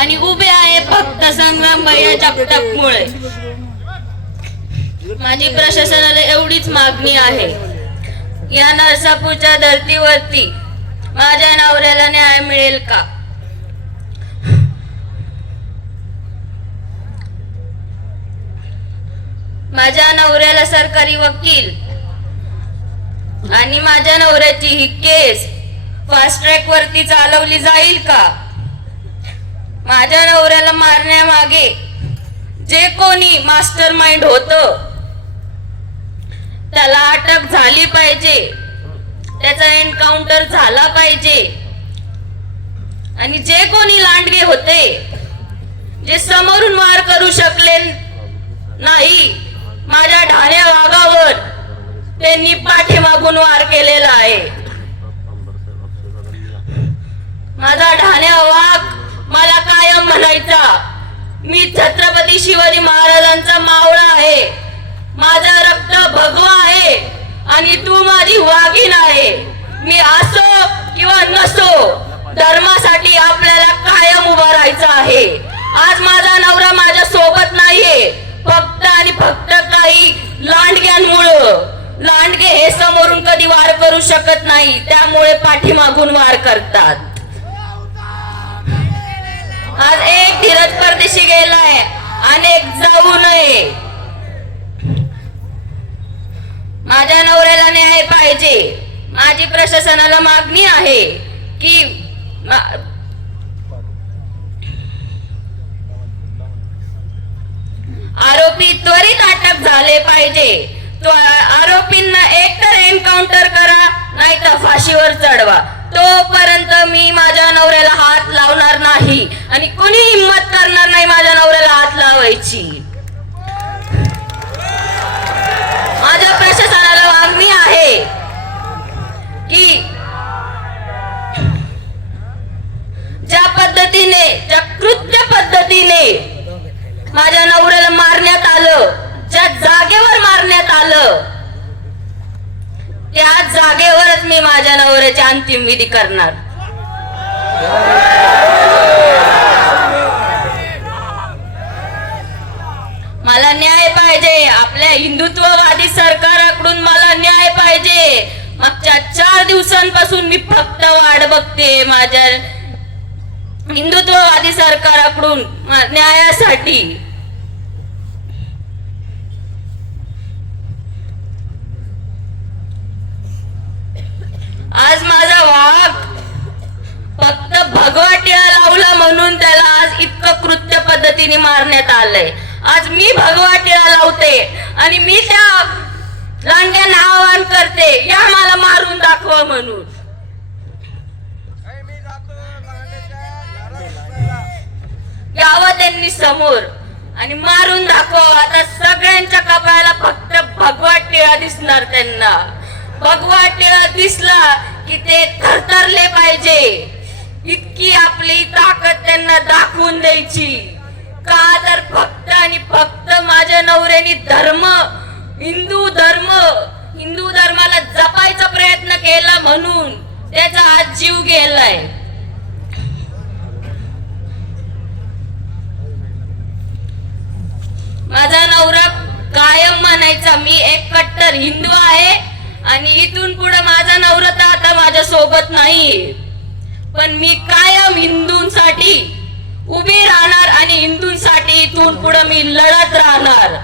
आणि उभे आहे फक्त संग्राम भैया जगतापमुळे। माझी प्रशासनाला एवढीच मागणी आहे, या नरसापूरच्या धर्तीवरती माझ्या नवऱ्याला न्याय मिळेल का? माझ्या नवऱ्याला सरकारी वकील आणि माझ्या नवऱ्याची ही केस फास्ट ट्रॅक वरती चालवली जाईल का? माझ्या नवऱ्याला मारण्यामागे जे कोणी मास्टर माइंड होतं त्याला अटक झाली पाहिजे, त्याचा एन्काउंटर झाला पाहिजे। आणि जे कोणी लांडगे होते, जे समोरून वार करू शकले नाही, माझ्या ढाण्या वाघावर त्यांनी पाठीमागून वार केलेला आहे। माझा ढाण्या वाघ मला कायम म्हणायचा, मी छत्रपती शिवाजी महाराजांचा मावळा आहे, माझा रक्त भगवा आहे आणि तू माझी वाघीण आहे। मी असो किंवा नसो, धर्मासाठी आपल्याला कायम उभा राहायचं आहे। आज माझा नवरा माझ्या सोबत नाहीये, फक्त आणि फक्त काही लांडग्यांमुळं। लांडगे हे समोरून कधी वार करू शकत नाही, त्यामुळे पाठीमागून वार करतात। आज एक धीरज परदेशी गेलाय, अनेक जाऊ नये। माझ्या नवऱ्याला न्याय पाहिजे। माझी प्रशासनाला मागणी आहे की आरोपी त्वरित अटक झाले पाहिजे। तो आरोपींना एकतर एन्काउंटर करा, नाहीतर फाशीवर चढवा। तोपर्यंत मी माझ्या नवऱ्याला हात लावणार नाही आणि कोणी हिम्मत करणार नाही माझ्या नवऱ्याला हात लावायची। माझ्या प्रशासनाला मागणी आहे की ज्या पद्धतीने, ज्या कृत्य पद्धतीने माझ्या नवऱ्याला मारण्यात आलं, ज्या जागेवर मारण्यात आलं, त्या जागेवरच मी माझ्या नवऱ्याची अंतिम विधी करणार। मला न्याय पाहिजे। आपल्या हिंदुत्ववादी सरकाराकडून मला न्याय पाहिजे। मागच्या 4 दिवसांपासून मी फक्त वाट बघते माझ्या हिंदुत्ववादी सरकाराकडून न्यायासाठी। आज माझा वाघ फक्त भगवा टिळा लावला म्हणून त्याला आज इतकं कृत्य पद्धतीने मारण्यात आलंय। आज मी भगवा टिळा लावते आणि मी त्या लांडग्यांना आवाहन करते, या मला मारून दाखवा म्हणून। यावं त्यांनी समोर आणि मारून दाखवा। आता सगळ्यांच्या कपाळाला फक्त भगवा टिळा दिसणार। त्यांना भगवा टिळा दिसला की ते थरथरले पाहिजे, इतकी आपली ताकद त्यांना दाखवून द्यायची। का तर फक्त आणि फक्त माझ्या नवऱ्याने हिंदू धर्माला जपायचा प्रयत्न केला म्हणून त्याचा आज जीव गेलाय। माझा नवरा कायम म्हणायचा, मी एक कट्टर हिंदू आहे आणि इथून पुढे माझा नवरा तर आता माझ्या सोबत नाही, पण मी कायम हिंदूंसाठी उभी राहणार आणि हिंदूंसाठी इथून पुढे मी लढत राहणार।